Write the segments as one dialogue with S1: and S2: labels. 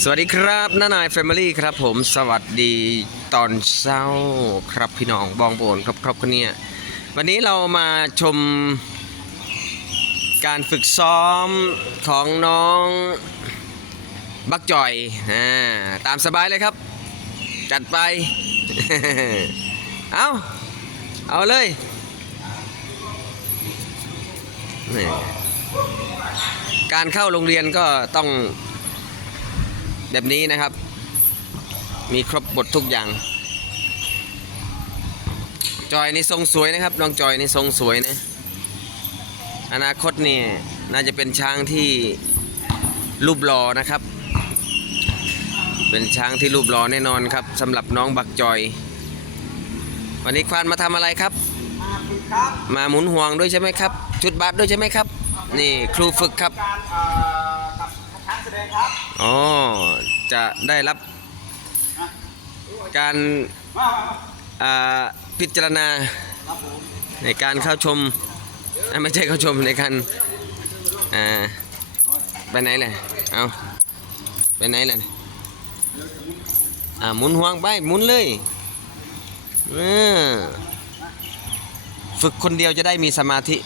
S1: สวัสดีครับน้านายแฟมิลี่ครับผมสวัสดีตอนเช้าครับพี่น้องบองโบนครับครับคนเนี้ยวันนี้เรามาชมการฝึกซ้อมของน้องบักจอยอ่าตามสบายเลยครับ จัดไป เอาเอาเลยการเข้าโรงเรียนก็ต้อง แบบนี้นะครับ มีครบบททุกอย่าง จอยนี่ทรงสวยนะครับน้องจอยนี่ทรงสวยนะ อนาคตนี่น่าจะเป็นช้างที่รูปหล่อนะครับ เป็นช้างที่รูปหล่อแน่นอนครับสำหรับน้องบักจอย วันนี้ควานมาทำอะไรครับ มาหมุนห่วงด้วยใช่ไหมครับ ชุดบาสด้วยใช่ไหมครับ นี่ครูฝึกครับ
S2: การเอ่อ
S1: จะได้รับการพิจารณาในการเข้าชม ไม่ใช่เข้าชมในการไปไหนเลยเอาไปไหนเลยหมุนห่วงไปหมุนเลยฝึกคนเดียวจะได้มีสมาธิ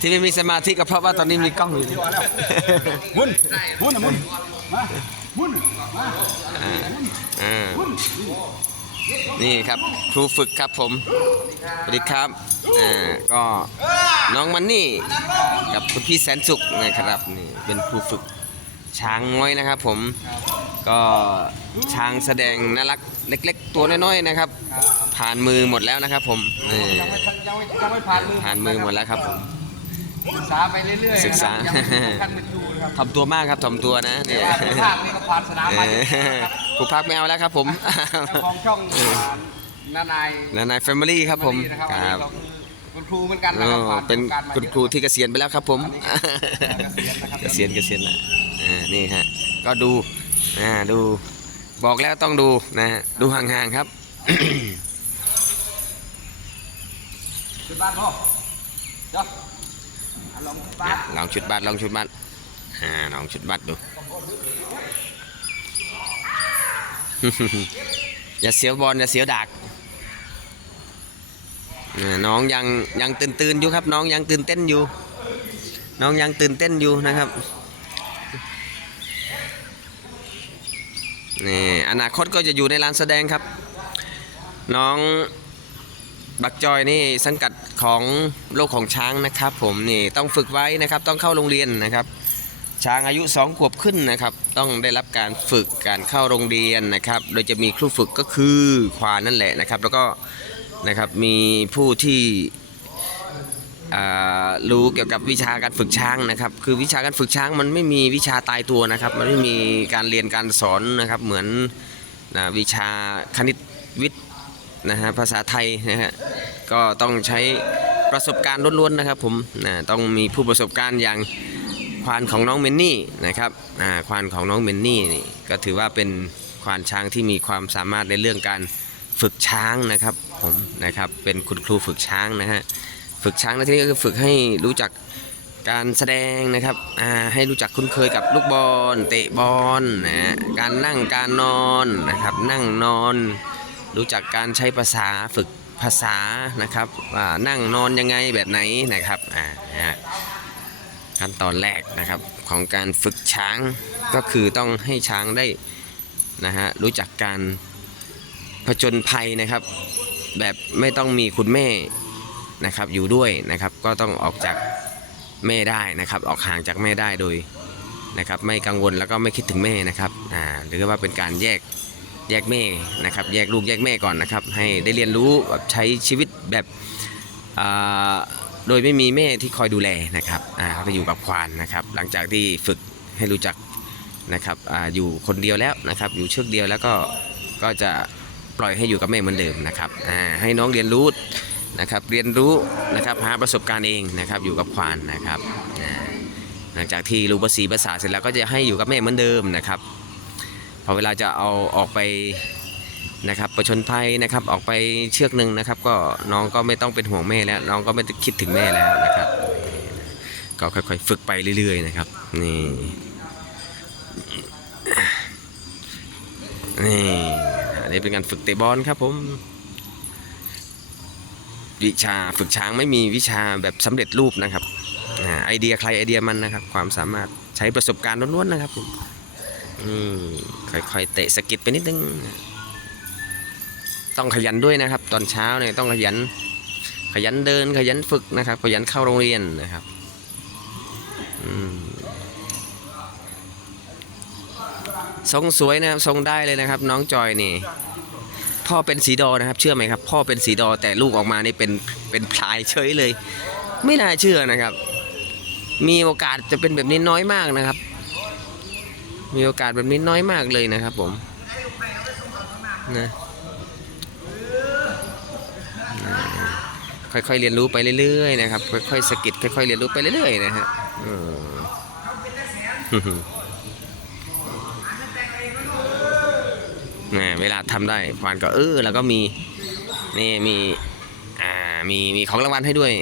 S1: ที่ไม่มีสมาธิก็เพราะว่าตอนนี้มีกล้องอยู่
S2: มุนมุนนะมุนมามุนมา
S1: อ่านี่ครับครูฝึกครับผมสวัสดีครับอ่าก็น้องมันนี่กับคุณพี่แสนสุขนะครับนี่เป็นครูฝึกช้างน้อยนะครับผมก็ช้างแสดงน่ารักเล็ก ๆ ตัวน้อยๆนะครับ ผ่านมือหมดแล้วนะครับผมนี่
S2: ยังไม่ยังไม่ยังไม่ผ่านมือ
S1: ผ่านมือหมดแล้วครับผม
S2: ศึกษาไปเรื่อยๆ
S1: ศึกษา
S2: นะครับยังไม่ถึงขั้นเป็นครูนะครับ
S1: ทำตัวมากครับทำตัวนะ
S2: แต่
S1: เนี่ย
S2: ว่าภาคนี่ก็ผ่านสนาม
S1: เอ
S2: มา
S1: อ
S2: เยอะนะครับ
S1: ครูพักไม่เอาแล้วครับ ผม
S2: เจ้าของช่องนานาย
S1: นานายแฟมิลี่ครับผม
S2: นะครับ
S1: ค
S2: อันนี้
S1: รับ
S2: ก็คือคุณครูเหมือนกัน
S1: อ๋
S2: นะ
S1: อ
S2: ครับผ่าน
S1: เป็น
S2: การมา
S1: คุณ
S2: เยอะ
S1: ครูที่เกษียณไปแล้วครับ ผม
S2: อันนี้เก
S1: เก
S2: ษี
S1: ษี
S2: ย
S1: ย
S2: ณ
S1: ณ
S2: นะครับ
S1: เกษียณแล้วอ่านี่ฮะก็ดูอ่าดูบอกแล้วต้องดูนะฮะดูห่างๆครับ
S2: ชุดบ้านพ่อเจ้าอะลองชุดบ้าน
S1: ลองชุดบัตรลองชุดบัตรอ่าลองชุดบัตรดู อย่าเสียวบอลอย่าเสียวดักน้องยังยังตื่นตื่นอยู่ครับ น้องยังตื่นเต้นอยู่ น้องยังตื่นเต้นอยู่นะครับนี่อนาคตก็จะอยู่ในลานแสดงครับ น้อง บักจอยนี่สังกัดของโลกของช้างนะครับ ผมนี่ต้องฝึกไว้นะครับ ต้องเข้าโรงเรียนนะครับ ช้างอายุ2ขวบขึ้นนะครับ ต้องได้รับการฝึกการเข้าโรงเรียนนะครับ โดยจะมีครูฝึกก็คือควานนั่นแหละนะครับ แล้วก็นะครับมีผู้ที่อ่ารู้เกี่ยวกับวิชาการฝึกช้างนะครับ คือวิชาการฝึกช้างมันไม่มีวิชาตายตัวนะครับ มันไม่มีการเรียนการสอนนะครับ เหมือนนะวิชาคณิตวิทย์ นะฮะภาษาไทยนะฮะก็ต้องใช้ประสบการณ์ล้วนๆนะครับผมนะต้องมีผู้ประสบการณ์อย่างควานของน้องเมนนี่นะครับอ่าควานของน้องเมนนี่นี่ก็ถือว่าเป็นควานช้างที่มีความสามารถในเรื่องการฝึกช้างนะครับผมนะครับเป็นคุณครูฝึกช้างนะฮะฝึกช้างในที่นี้ก็คือฝึกให้รู้จักการแสดงนะครับอ่าให้รู้จักคุ้นเคยกับลูกบอลเตะบอลนะฮะการนั่งการนอนนะครับนั่งนอน รู้จักการใช้ภาษาฝึกภาษานะครับนั่งนอนยังไงแบบไหนนะครับอ่าขั้นตอนแรกนะครับของการฝึกช้างก็คือต้องให้ช้างได้นะฮะรู้จักการผจญภัยนะครับ แบบไม่ต้องมีคุณแม่นะครับอยู่ด้วยนะครับก็ต้องออกจากแม่ได้นะครับ ออกห่างจากแม่ได้โดยนะครับไม่กังวลแล้วก็ไม่คิดถึงแม่นะครับอ่าหรือว่าเป็นการแยก แยกแม่นะครับแยกลูกแยกแม่ก่อนนะครับ ให้ได้เรียนรู้แบบใช้ชีวิตแบบโดยไม่มีแม่ที่คอยดูแลนะครับเขาไปอยู่กับควานนะครับ หลังจากที่ฝึกให้รู้จักนะครับออยู่คนเดียวแล้วนะครับ อยู่เชือกเดียวแล้วก็ก็จะปล่อยให้อยู่กับแม่เหมือนเดิมนะครับให้น้องเรียนรู้นะครับเรียนรู้นะครับหาประสบการณ์เองนะครับอยู่กับควานนะครับหลังจากที่รู้ภาษีภาษาเสร็จแล้วก็จะให้อยู่กับแม่เหมือนเดิมนะครับ พอเวลาจะเอาออกไปนะครับประชนภัยนะครับออกไปเชือกหนึ่งนะครับ ก็น้องก็ไม่ต้องเป็นห่วงแม่แล้ว น้องก็ไม่ต้องคิดถึงแม่แล้วนะครับก็ค่อยๆ ฝึกไปเรื่อยๆนะครับนี่นี่อันนี้เป็นการฝึกเตะบอลครับผมวิชาฝึกช้างไม่มีวิชาแบบสำเร็จรูปนะครับไอเดียใครไอเดียมันนะครับ ความสามารถใช้ประสบการณ์ล้วนๆนะครับผม อืมค่อยๆเตะสะกิดไปนิดนึง ต้องขยันด้วยนะครับ ตอนเช้าเนี่ยต้องขยัน ขยันเดินขยันฝึกนะครับ ขยันเข้าโรงเรียนนะครับทรงสวยนะครับทรงได้เลยนะครับ น้องจอยนี่ พ่อเป็นสีดอนะครับ เชื่อไหมครับ พ่อเป็นสีดอแต่ลูกออกมานี่เป็นเป็นพลายเฉยเลย ไม่น่าเชื่อนะครับ มีโอกาสจะเป็นแบบนี้น้อยมากนะครับ มีโอกาสแบบนี้น้อยมากเลยนะครับผมนะค่อยๆเรียนรู้ไปเรื่อยๆนะครับ ค่อยๆสะกิดค่อยๆเรียนรู้ไปเรื่อยๆนะฮะอืมนะเวลาทำได้ควานก็เออแล้วก็มีนี่มีอ่ามีมีของรางวัลให้ด้วย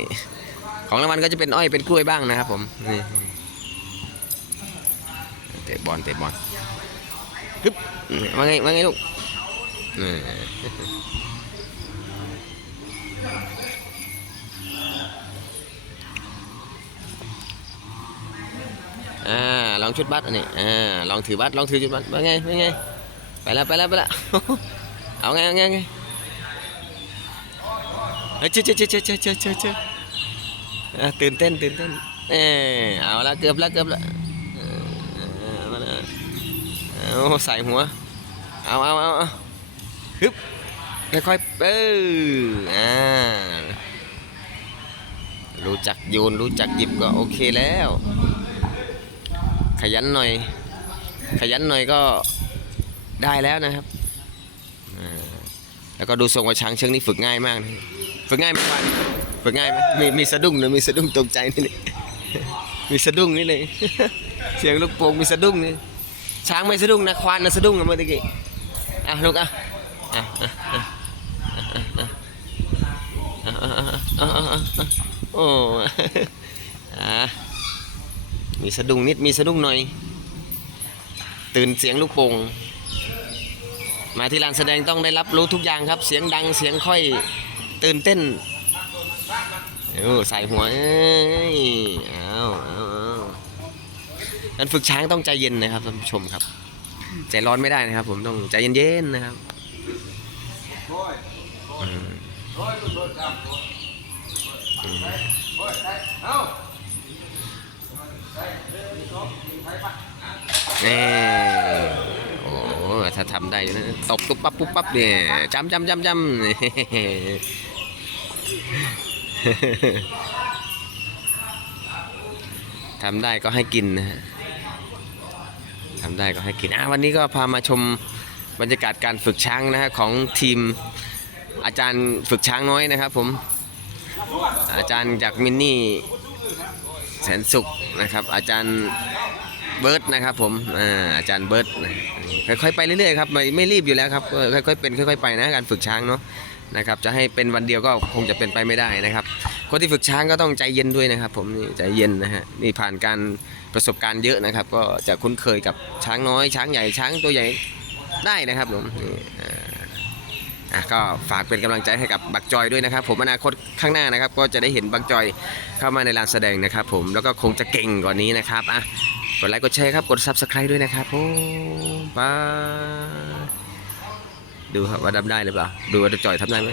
S1: ของรางวัลก็จะเป็นอ้อยเป็นกล้วยบ้างนะครับผมนี่ เตะบอลเตะบอลปึ๊บว่าไงว่าไงลูกอ่าลองชุดบัตรนี่อ่าลองถือบัตรลองถือชุดบัตรว่าไงว่าไงไปแล้วไปแล้วไปแล้วเอาไงเอาไงไงเจ๊เจ๊เจ๊เจ๊เจ๊เจ๊เจ๊ตื่นเต้นตื่นเต้นเออเอาละเกือบละเกือบละ เอาใส่หัว เอาเอาเอาเอาฮึบค่อยๆเอออ่ารู้จักโยนรู้จักหยิบก็โอเคแล้ว ขยันหน่อย ขยันหน่อยก็ได้แล้วนะครับอ่าแล้วก็ดูทรงว่าช้างเชือกนี่ฝึกง่ายมากนะฝึกง่ายไหมวานฝึกง่ายไหมมีมีสะดุ้งนะมีสะดุ้งตกใจนี่นี่มีสะดุ้งนี่เลย เสียงลูกโป่งมีสะดุ้งนี่ ช้างไม่สะดุ้งนะควานนะสะดุ้งเมื่อกี้อะลูกอะโอ้มีสะดุ้งนิดมีสะดุ้งหน่อย ตื่นเสียงลูกโป่งมาที่ลานแสดงต้องได้รับรู้ทุกอย่างครับ เสียงดังเสียงค่อยตื่นเต้นโอ้ใส่หัวเอ้ยเอาเอา การฝึกช้างต้องใจเย็นนะครับท่านผู้ชมครับ ใจร้อนไม่ได้นะครับ ผมต้องใจเย็นๆนะครับอืมอืมนี่โอ้ถ้าทำได้นะตบตุ๊บปั๊บปุ๊บปั๊บเนี่ยจำจำจำจำนี่ทำได้ก็ให้กินนะฮะ ทำได้ก็ให้กินอะวันนี้ก็พามาชมบรรยากาศการฝึกช้างนะฮะของทีมอาจารย์ฝึกช้างน้อยนะครับผมอาจารย์จากมินนี่แสนสุขนะครับ อาจารย์เบิร์ดนะครับผมอ่าอาจารย์เบิร์ดค่อยๆไปเรื่อยๆครับไม่ไม่รีบอยู่แล้วครับค่อยๆเป็นค่อยๆไปนะการฝึกช้างเนาะนะครับจะให้เป็นวันเดียวก็คงจะเป็นไปไม่ได้นะครับ คนที่ฝึกช้างก็ต้องใจเย็นด้วยนะครับ ผมนี่ใจเย็นนะฮะนี่ผ่านการประสบการณ์เยอะนะครับ ก็จะคุ้นเคยกับช้างน้อย ช้างใหญ่ช้างตัวใหญ่ได้นะครับผมนี่อ่าอะก็ฝากเป็นกำลังใจให้กับบักจอยด้วยนะครับ ผมอนาคตข้างหน้านะครับ ก็จะได้เห็นบักจอยเข้ามาในลานแสดงนะครับ ผมแล้วก็คงจะเก่งกว่านี้นะครับอะกดไลค์กดแชร์ครับกด subscribe ด้วยนะครับโอ้บายดูครับว่าทำได้หรือเปล่าดูว่าจะจอยทำได้ไหม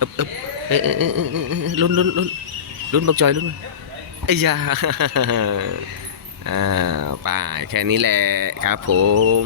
S1: อึบอึ๊บเอ้ยเอ้ยเอ้ยเอ้ยเอ้ยเอ้ยลุ้นลุ้นลุ้นลุ้นบอกจอยลุ้นไอ้ยาอ่าไป้าแค่นี้แหละครับผม